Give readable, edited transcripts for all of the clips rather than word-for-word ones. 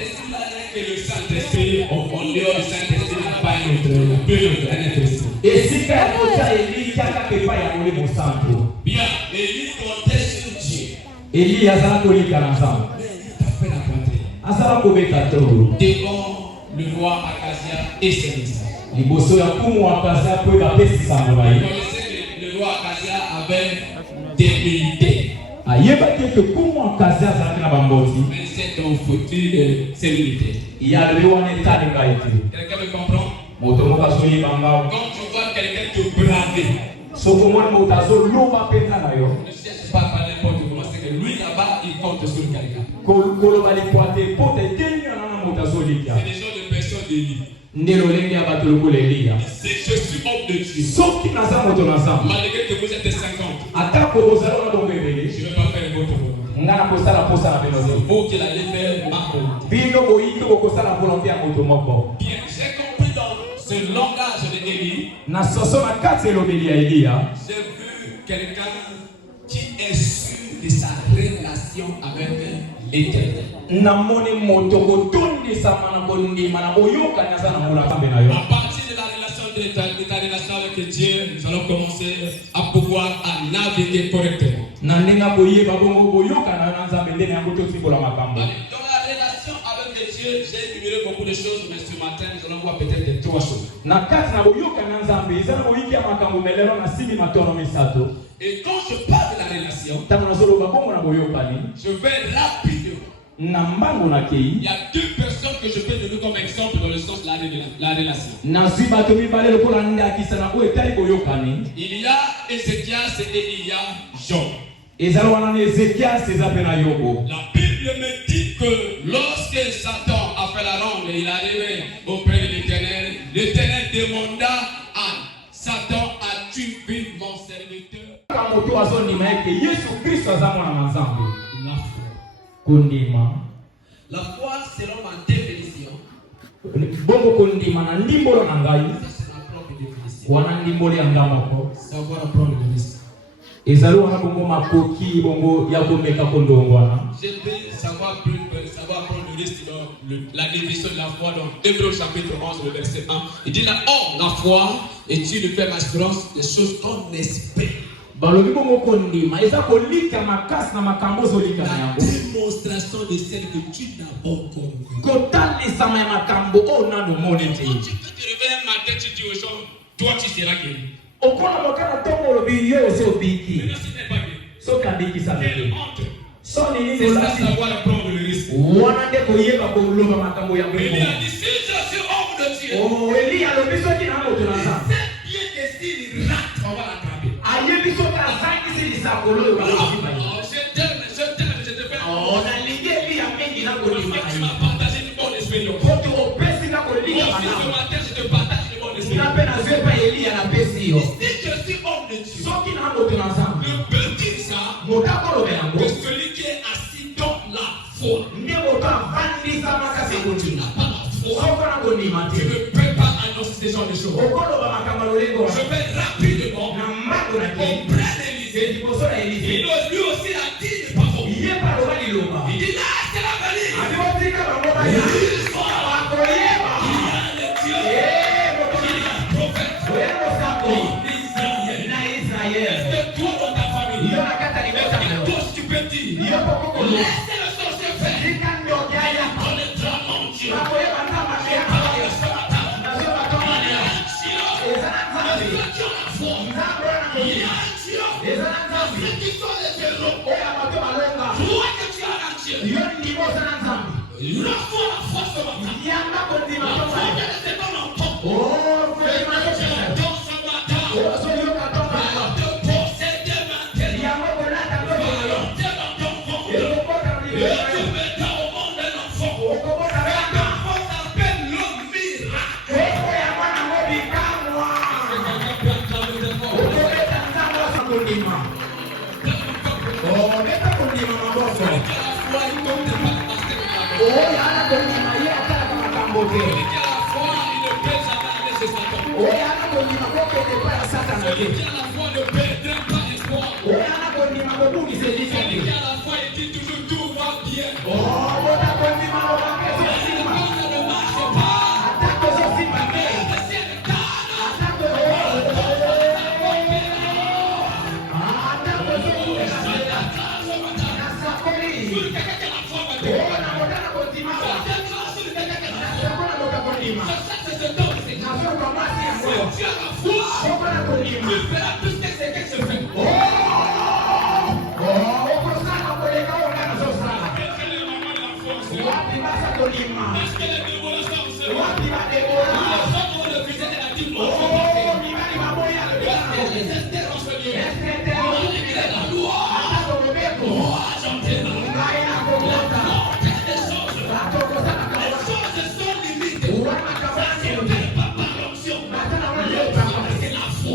esprit-là n'est que le Saint-Esprit. En dehors du Saint-Esprit, n'a pas un autre esprit. Bien, Élie comptait sur Dieu. Élie a fait la devant le roi Akazia et ses ministres. le roi Akazia avait des militaires. Mais c'est un fauteuil de ses militaires. Quelqu'un me comprend? Quand tu vois quelqu'un te braver, ne cherche pas par n'importe comment, c'est que lui là-bas, il compte sur quelqu'un. C'est des gens de personnes d'Élie. Je suis homme de Dieu. Malgré que vous êtes 50, je ne vais pas faire votre volonté. C'est vous qui allez faire ma volonté. Bien, j'ai compris dans ce langage d'Élie. J'ai vu quelqu'un qui est sûr de sa relation avec l'Éternel. À partir de la relation de ta relation avec Dieu, nous allons commencer à pouvoir naviguer correctement. Dans la relation avec Dieu, j'ai énuméré beaucoup de choses, mais ce matin, nous allons voir peut-être des 3 choses. Et quand je parle de la relation, je vais rapidement. Il y a 2 personnes que je peux donner comme exemple dans le sens de la relation. Il y a Ézéchias et il y a Job. La Bible me dit que lorsque Satan a fait la ronde et il est arrivé auprès de l'Éternel, l'Éternel demanda à Satan: as-tu vu mon serviteur? La foi, selon ma définition, c'est ma propre définition. Savoir prendre le risque. Je peux savoir prendre le risque dans la définition de la foi dans Hébreux chapitre 11, le verset 1. Il dit là: or, la foi est une ferme assurance des choses qu'on espère. La démonstration de celle que tu n'as pas encore vue. Quand tu te réveilles un matin, tu dis aux gens: toi tu seras guéri. Mais non, ce n'est pas guéri. Quelle honte. C'est ça, savoir prendre le risque. Il a dit: si je suis homme de Dieu, c'est bien que s'il rate, on va l'attraper. Je t'aime, je te fais. Tu m'as partagé une bonne expérience. Aussi, ce matin, je te partage une bonne expérience. Si je suis homme de Dieu, je peux dire ça que celui qui est assis dans la foi, si tu n'as pas la foi, tu ne peux pas annoncer ce genre de choses. Je vais rapidement comprendre Élisée. Il lui aussi a dit des paroles. Il dit: là, c'est la vallée. Il y a le Dieu. Il y a le prophète. Israël. Est-ce que toi dans ta famille, tous tu peux dire: laissez le sorcier faire. On est vraiment Dieu. ce temps, c'est Dieu a la foi. Tu feras plus que ce que je fais. Est-ce que les Bibles sont les femmes vont refuser de la dîme au les esters ont ce lieu. Malgré la loi, j'entends. Les choses sont limitées. Si on ne peut pas par l'option, c'est la foi.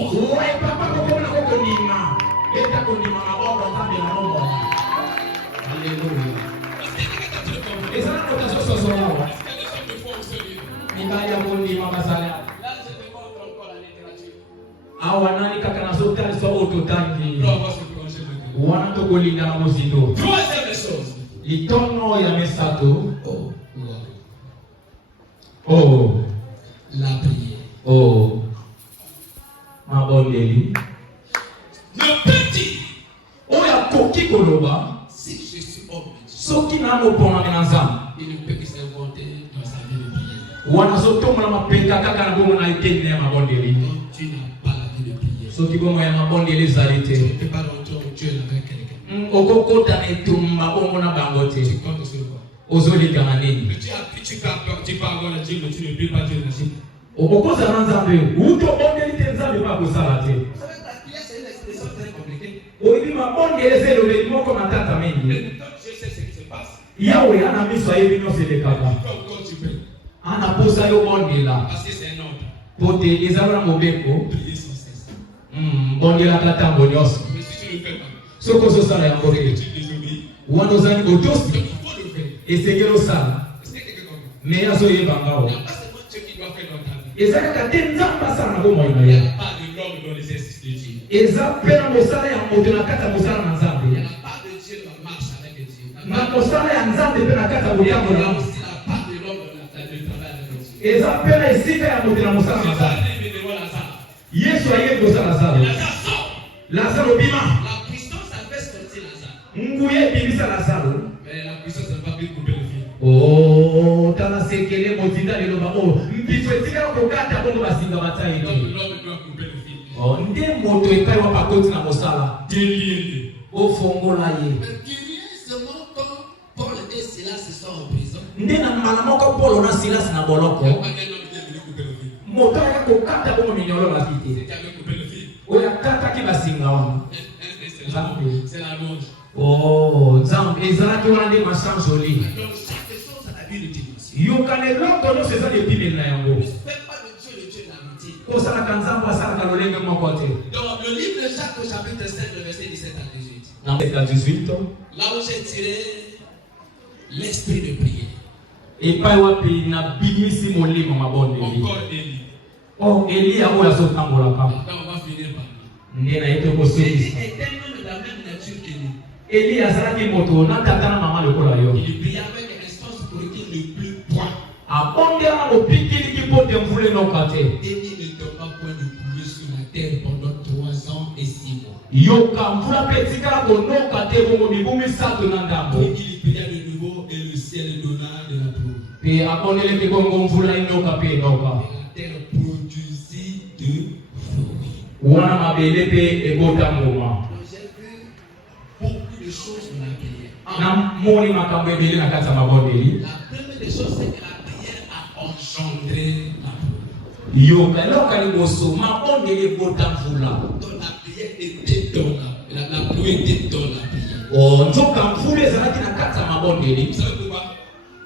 Troisième chose. La prière. Le petit. Si je suis homme, il ne peut que s'inventer dans sa vie de prière. Tu n'as pas la vie de prière. Tu ne peux pas rentrer au Dieu avec quelqu'un. Tu comptes sur quoi? Tu peux avoir la Dieu, mais tu ne peux pas Dieu la Dieu. Vous savez, la prière, c'est une expression très compliquée. je sais ce qui se passe. Yahweh anamiswa hivi nyose lekaka. Anaposa yo bondela. Parce que c'est un ordre. Pote ezalona mobeko. Prier sans cesse. Bondela katango nyose. Mais si tu le fais pas. Soko so sala ya Tu bondela. désobéis. Wanozani otosi. Il faut le faire. Esengelo sala. Est-ce que quelqu'un comprend? Mais azo yebanga o. Il n'y a pas seulement Dieu qui doit faire dans ta vie. Ezaka katenza masala na bomo Il ina n'y ya. a pas de l'homme dans l'exercice de Dieu. Eza pena mosala ya moto na kata mosala na Il n'y Nzambe. a pas de Dieu dans la marche avec Dieu. Na mosala ya Nzambe pena kata boyango Il y a na. aussi la part de l'homme dans le travail avec Dieu. Eza pena esika ya moto na mosala na Nzambe. Yesu aye kosala Lazaro. Lazaro bima. La puissance a fait sortir Lazare. Nguye bimisa Lazaro. Mais la puissance n'a pas pu couper le fil. Oh, tala sekele motinda lelo ba oh, mbitwe tika kokata bongo basinga batai Donc ni. l'homme doit couper le fil. Oh, nde moto epai wa pakoti na mosala. Délier. O fongola ye. Mais curieusement, quand Paul et Silas sont en prison, Nde na mala moko Paulo na Silas na boloko. il n'y a pas qu'un homme qui est venu couper le fil. Moto ya kokata bongo minyolo C'est basite. qui avait coupé le fil. O ya kata ki basinga wana. C'est la louange. Oh, Nzambe ezalaki wana nde masang joli. Donc chaque chose a une dimension. Yokane loko nyonso eza lepimeli na yango. Ne fais pas de Dieu le Dieu de l'amitié. Kosalaka Nzambe asalaka lolenge moko te. Donc le livre de Jacques au chapitre 5, le verset 17 à 18. Na verset 18. Là où j'ai tiré l'esprit de prière. Epai wapi na bimisi molimo mabondeli. Encore Élie. Oh, Elia oyo azotambolaka. Donc on va finir par là. Nde na ye Élie tokosolisa. est un homme de la même nature qu'Élie. Eli azalaki moto na tata na mama lokola yo. Il priait avec l'instance pour qu'il ne pleuve point. Abondela mopitiliki mpo te mvula enoka te. Élie ne doit pas point de pluie sur la terre pendant 3 ans et 6 mois. Yoka mvula mpe etikala konoka te bongo mibu misato na ndambo. Puis il pria de nouveau et le ciel donna de la pluie. Mpe abondeleki bongo mvula enoka mpe enoka. Et la terre produisit de fruits. Wana mabele mpe ebota mbuma. Donc j'ai vu beaucoup de choses dans la prière. Na moni makambo ebele na kati ya mabondeli. La première des choses, c'est que la prière a engendré la pluie. Yoka eloka liboso mabondeli ebota mvula. Donc la prière était dans la pluie était dans la prière. Oh, nzoka mvula ezalaki na kati ya mabondeli. Vous savez pourquoi?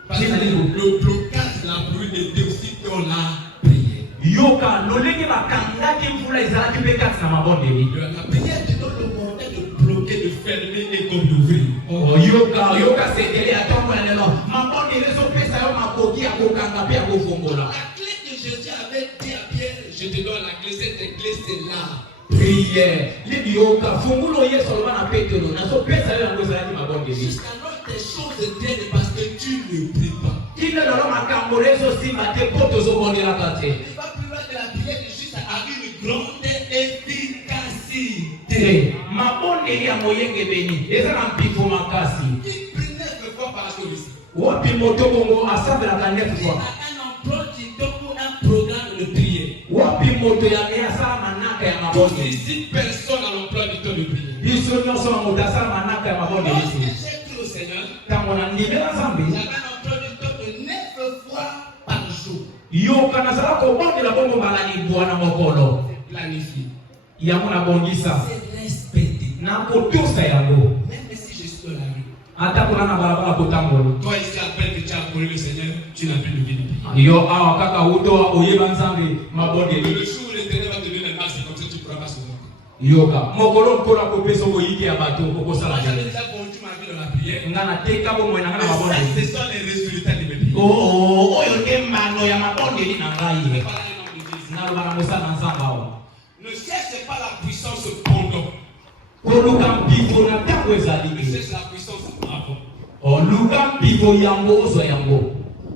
Parce que le blocage de la pluie était aussi dans la prière. Yoka lolenge bakangaki mvula ezalaki mpe kati na mabondeli. La prière te donne le moyen de bloquer, de fermer et comme d'ouvrir. Oh, yoka sekele ya ntongo ya lelo mabondeli ezopesa yo makoki ya kokanga mpe ya kofongola. La clé que Jésus avait dit à Pierre, je te donne la clé, cette clé c'est là. Prière. Libi yoka fungulo Yesu aloba na Petero nazopesa yo yango ezalaki mabondeli. Jusqu'alors tes choses deviennent parce que tu ne pries pas. Kino lelo makambo ezosimba te mpo tozobondelaka te. Il va plus loin que la prière de juste a une grande efficacité. Mabondeli ya moyenge beni eza na mpifo makasi. Il prie 9 fois par jour ici. Wapi moto bongo asambelaka 9 fois. Il a un emploi du temps pour un programme Ici, personne n'a l'emploi du temps de prier. J'ai cru au Seigneur. J'avais un emploi du temps de 9 fois par jour. Planifié. C'est respecté. Même si je suis dans la rue. Toi ici, après que tu as connu le Seigneur, tu n'as plus de vie de prier. Le jour où l'Éternel va te donner le mal, c'est comme ça que tu ne pourras pas se voir. Moi, j'avais déjà vendu ma vie dans la prière. Ce sont les résultats de mes prières. Ne cherche pas la puissance pendant. Ne cherche la puissance avant.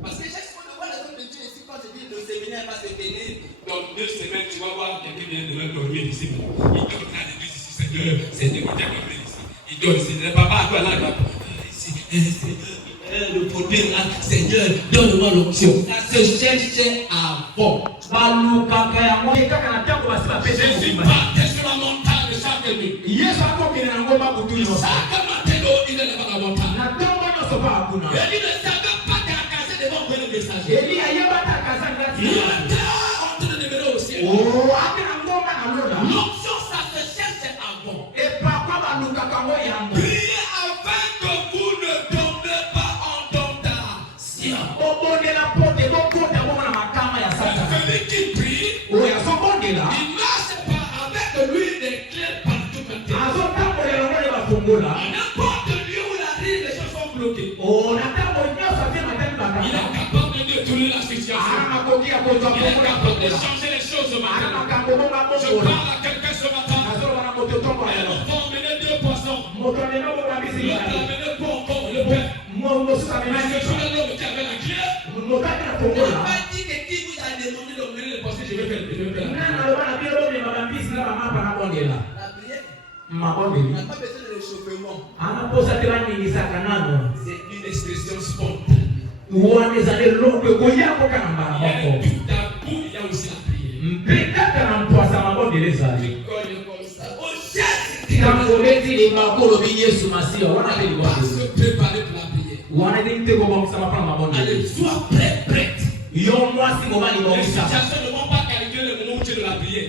Parce que chaque fois que je vois les hommes de Dieu ici, quand je dis le séminaire va se tenir, dans 2 semaines, tu vas voir quelqu'un vient de dormir ici. Il dort là, il dit ici, Seigneur, c'est dégoûté comme ici. Il dort ici, papa, toi là, ici, le problème là, Seigneur, donne-moi l'option. Ça se cherche avant. Je suis parti sur la montagne chaque nuit. Chaque matin, il est devant la montagne. Il ne savait pas qu'à devant le messager. Il était en train de demeurer au ciel. L'option, ça se cherche avant. Priez afin que vous ne tombez pas en tentation. Celui qui prie, il marche pas avec lui des clés partout maintenant. N'importe lieu où il arrive, les choses sont bloquées. Il est capable de détourner la situation. Il est capable de changer les choses maintenant. Je parle à quelqu'un ce matin. Elle va emmener 2 poissons. L'autre a amené pour encore le pain. Je suis l'homme qui avait la clé. Il n'a pas dit que qui vous a demandé d'emmener les poissons, je vais faire la prière. La prière. On n'a pas besoin de réchauffement. C'est une expression spontanée. Il y a un but à bout, il y a aussi la prière. Préparer pour la prière. Allez, sois prête. Les situations ne vont pas calculer le moment où tu es dans la prière.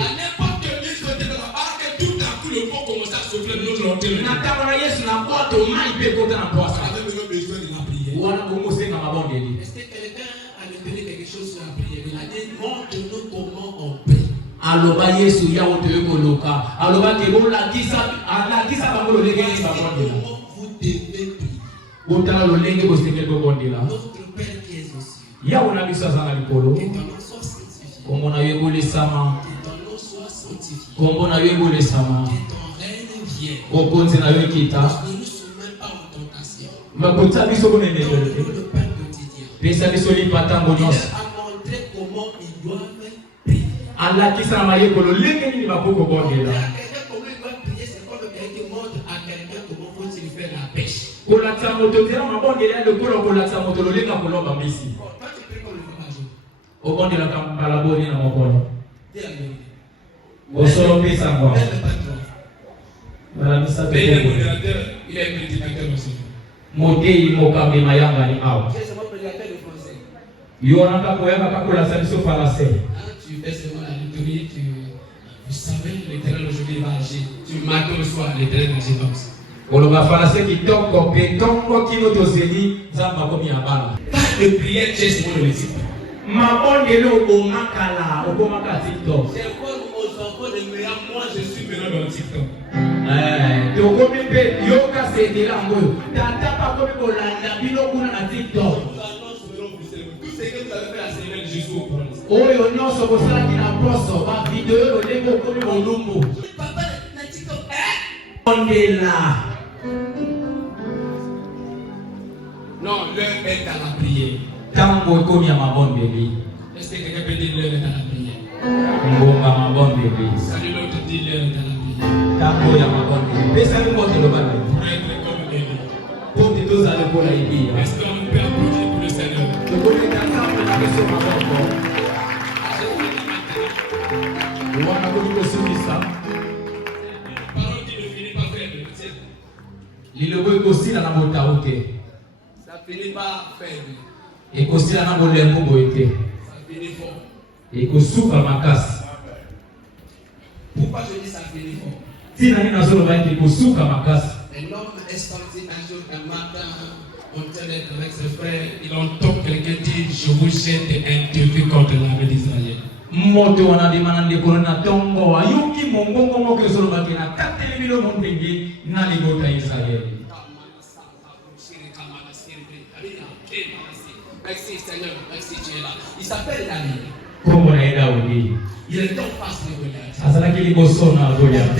À n'importe quel côté de la barque, tout à coup le vent commence à souffler de l'autre côté. On avait besoin de la prière. Est-ce que quelqu'un a retenu quelque chose sur la prière? Il a dit, montre-nous comment on prie. Aloba Yesu ya wote koloka aloba ke bola kisa bango lolenge ni babondela Vous devez prier. Botala lolenge bosenge bobondela Notre Père qui est aux cieux. ya ona bisa zanga likolo Que ton nom soit sanctifié. kombo na yebole sama Que ton nom soit sanctifié. kombo na yebole sama Que ton règne vienne. okonze na yo kita Ne nous soumets pas en tentation. makota biso bonene Donne-nous le pain quotidien. pesa biso lipatango Il nyonso a montré comment ils doivent prier. ala kisa na mayekolo lenge nini bakoko bondela Quelqu'un comment il doit prier, c'est comme quelqu'un qui montre à quelqu'un comment faut-il faire la pêche. kolatisa moto nzela mabondela lokola kolatisa moto lolenga kolomba mbisi Toi tu pries comme le fromage. obondelaka mbala boni na mokolo Dis la vérité. bosolo mpesa ngwa Même le patron. balamisa Mais il est pe modérateur, il est prédicateur aussi. motei mokambi mayanga ni awa Tu es seulement prédicateur de français. yonaka koyaka kakolasa biso français Tu fais seulement la liturgie, vous savez, l'Éternel aujourd'hui va agir. Tu marques le soir, l'Éternel agit comme ça. oloba français kitoko pe tongo kino tozeli nzamba komi ya bana Pas de prière, tu es seulement le type. mabondelo okomakala okomaka tiktok C'est comme aux enfants de Myriam, moi je suis maintenant dans le TikTok. tokomi mpe yoka sedela ngoyo tata bakomi kolanda bino kuna na tiktok Nous annonce maintenant officiellement tout ce que vous avez fait à Seigneur jusqu'au point. oyo nyonso bosalaki na poso bavideo lolenge okomi molumbu Papa, na TikTok, ondela non, l'heure est à la prière. ntango ekomi ya mabondeli Est-ce que quelqu'un peut dire l'heure est à la prière? ngomba mabondeli Salut l'autre dit l'heure est à la prière. ntango ya mabondeli pesali moto lobana Pour être comme Élie. po te tozala lokola eliya Est-ce qu'on peut applaudir pour le Seigneur? tokoleka nzambe na biso maboko Liloko ekosila na botaote. Ça finit par faible. Ekosila na bolembo boite. Ça finit fort. Ekosuka makasi. Pourquoi je dis ça finit fort? Tina ni nazolo ba ekosuka makasi. Un homme est sorti un jour un matin, on tenait avec ses frères, il entend quelqu'un dire, je vous jette un défi contre l'armée d'Israël. Moto wanadimana ndeko na tongo ayuki mongongo moko ezolo bakina katele bilo mondenge na libota Israeli. Merci Seigneur, merci tu es là. Il s'appelle David. Kombo na Daudi. Il est donc face de Goliath. Azalaki liboso na Goliath.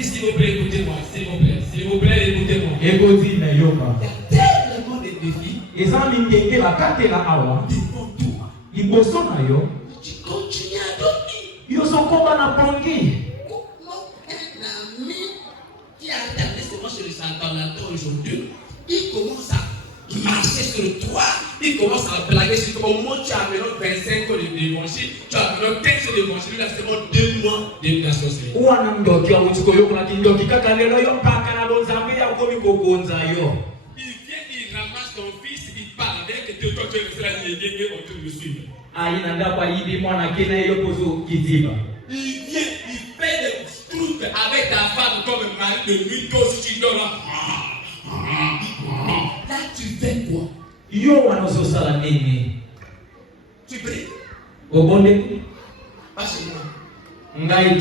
S'il vous plaît, écoutez-moi, s'il vous plaît, s'il vous plaît, écoutez-moi. Ekoti na yoka. Il y a tellement de défis. Ezali ngenge bakatela awa. Devant toi. Liboso na yo. Tu continues à dormir. Yo sokoba na pongi. Comment un ami qui a regardé seulement sur le centenaire aujourd'hui, il commence à marcher sur le toit, il commence à blaguer sur toi. Au moment où tu as maintenant 25 ans d'évangile, tu as maintenant 15 ans d'évangile, là c'est bon 2 mois d'éducation. Wana ndoki ya utiko yo kuna kindoki kaka lelo yo paka na bonzambe ya komi kokonza yo. Il vient, il ramasse ton fils, il parle dès que toi tu es resté là, il est autour de suivre. Aina ndapa yidi mwana kena yo pozo kiziba. Il vient, il fait des trucs avec ta femme comme un mari de nuit, toi aussi tu dors là. Là tu fais quoi? Yo wanozo sala nini? Tu pries? Obonde? Pas chez moi. Ngaite.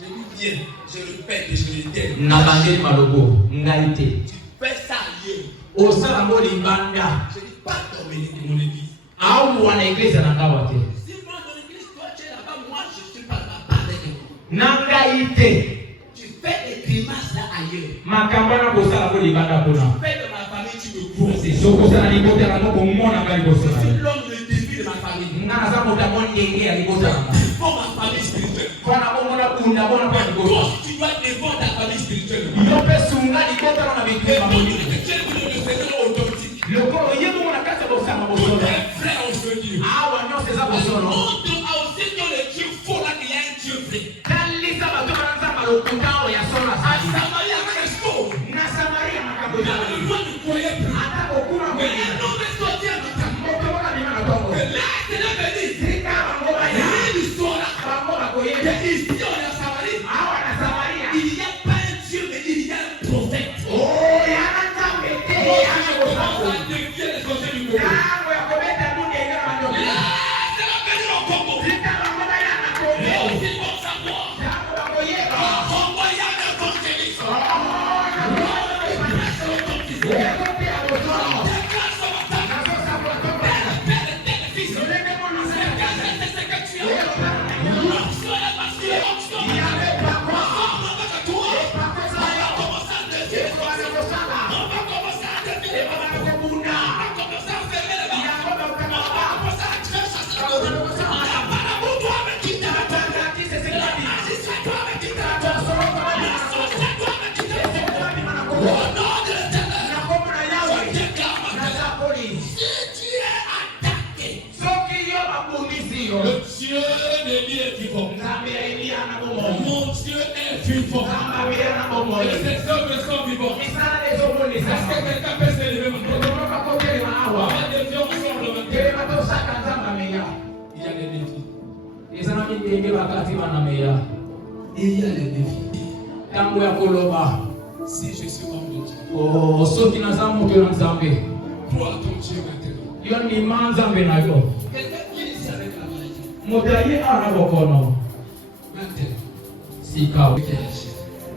Je dis bien, je répète, je le dis. Nabande malobo. Ngaite. Tu fais ça ailleurs. Osala moli banda. Je dis pas dormir de mon église. Au wana iglesia na ngawate. Si moi dans l'église, toi tu es là-bas, moi je suis pas là-bas avec toi. Nangaite. Tu fais des grimaces là ailleurs. Makambana kosala moli banda kuna. Tu fais de ma famille, tu me grosses. Sokosala libota na moko mona ngali Je kosala. suis l'homme le défi de ma famille. Ngana za mota mondenge ya libota. Pour ma famille spirituelle. Kona bomona kunda bona kwa Toi, libota. tu dois défendre ta famille spirituelle. Yo pesunga libota na bitu Et ma moi, moni. je tiens le Seigneur automatique. Lokolo yebo mona kasa bosama Tous bosono. les frères ont venu. Awa nyose za bosono. Montre à aussi que le Dieu faux là qu'il y a un Dieu vrai. Kalisa bato banza malokundao ya sona À sasa. Samarie, avec un stone. Na Samaria Il y a makabotana. le roi du croyait plus. Ata kokuma Mais kweli. un homme est sorti à matin. Moto wana bima na tongo. Et là, c'est là que dit. Sika bango Il y baya. a une histoire là. Bango bakoye. Et ici, on est à Samarie. Awa na Samaria. Il n'y a pas un Dieu, mais il y a un prophète. Oh ya na nzambe te. Moi, Ya je na commence bosako. à défier les conseils du Congo. Yango ya kobeta ndundi ya ngana bandoki. Là, c'est là que dit au Congo. Sika bango baya na Mais Congo. aussi pour savoir. Yango bakoyeba. Au Congo, il y a un évangéliste. Yekote ya bosono. Déclare ce matin. Nazo sapo tongo. Père et Père et Fils. Yolenge mwana C'est seka. ce que tu as. L'onction est parce que l'onction est Yabe pakwa. avec toi. Pakwa On sayo. va commencer à défier les Yesu conseils. anakosala. On va commencer à défier les conseils. Anakobunda. On va commencer à fermer les barres. Yango On va bakababa. commencer à créer ça. On n'a pas d'amour toi avec qui t'es la terre. Bakati sesekati. C'est toi avec qui t'es la terre. Tosoro kabali. C'est toi avec qui t'es la terre. Sesekati Au manakongo. nom de l'Éternel, Nakomo na je Yahweh. déclare maintenant. Nazakoli. Si tu es attaqué, Soki yo babundisi yo. le Dieu d'Élie est vivant. Nzambe ya Eliya na bomoi. Mon Dieu est vivant. Nzambe ya na bomoi. Et ces œuvres sont vivantes. Misala ezomonisa. Est-ce que quelqu'un peut se lever maintenant? Tokonoka kotelema awa. On va défier ensemble maintenant. Telema tosaka nzambe ameya. Il y a des défis. Ezana mindenge bakati banameya. Il y a des défis. Tango ya koloba. Si je suis homme de Dieu, Oh, soki naza moto na Nzambe. crois ton Dieu maintenant. Yo ndima Nzambe na yo. Quelqu'un qui est ici avec la maladie. Moto aye ana bokono. Maintenant, Sika. qui est la chair.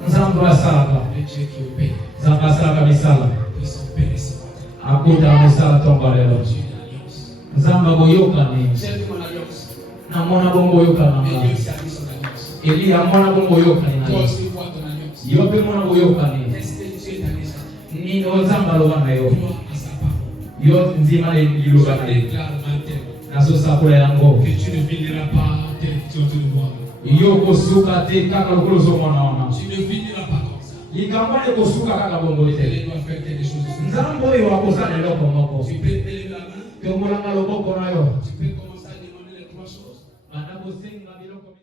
Nzambe asalaka. Le Dieu qui obéit. Nzambe asalaka misala. Puis son Père ce matin. Akuta misala tongo lelo. Dieu d'alliance. Nzambe boyokani. J'ai vu mon alliance. Namona bongo boyokana. Et Dieu s'est mis son alliance. Eliya mona bongo boyokani na Toi yo. aussi vois ton alliance. Yo pe mona boyokani. Est-ce que Dieu t'a déjà dit? Nini Nzambe aloba na yo. Crois à sa parole. Yo nzima liloba na Je yo. déclare maintenant Nazosakola yango. que tu ne finiras pas tes autour de moi. Yo kosuka te kaka lokolo ozomona wana. Tu ne finiras pas comme ça. Likambo ekosuka kaka bongo Elle te. doit faire quelque chose. Nzambe oyo akosala eloko moko. Tu peux élever la main. Tombolanga loboko na yo. Tu peux commencer à demander les trois choses. Banda kosenga biloko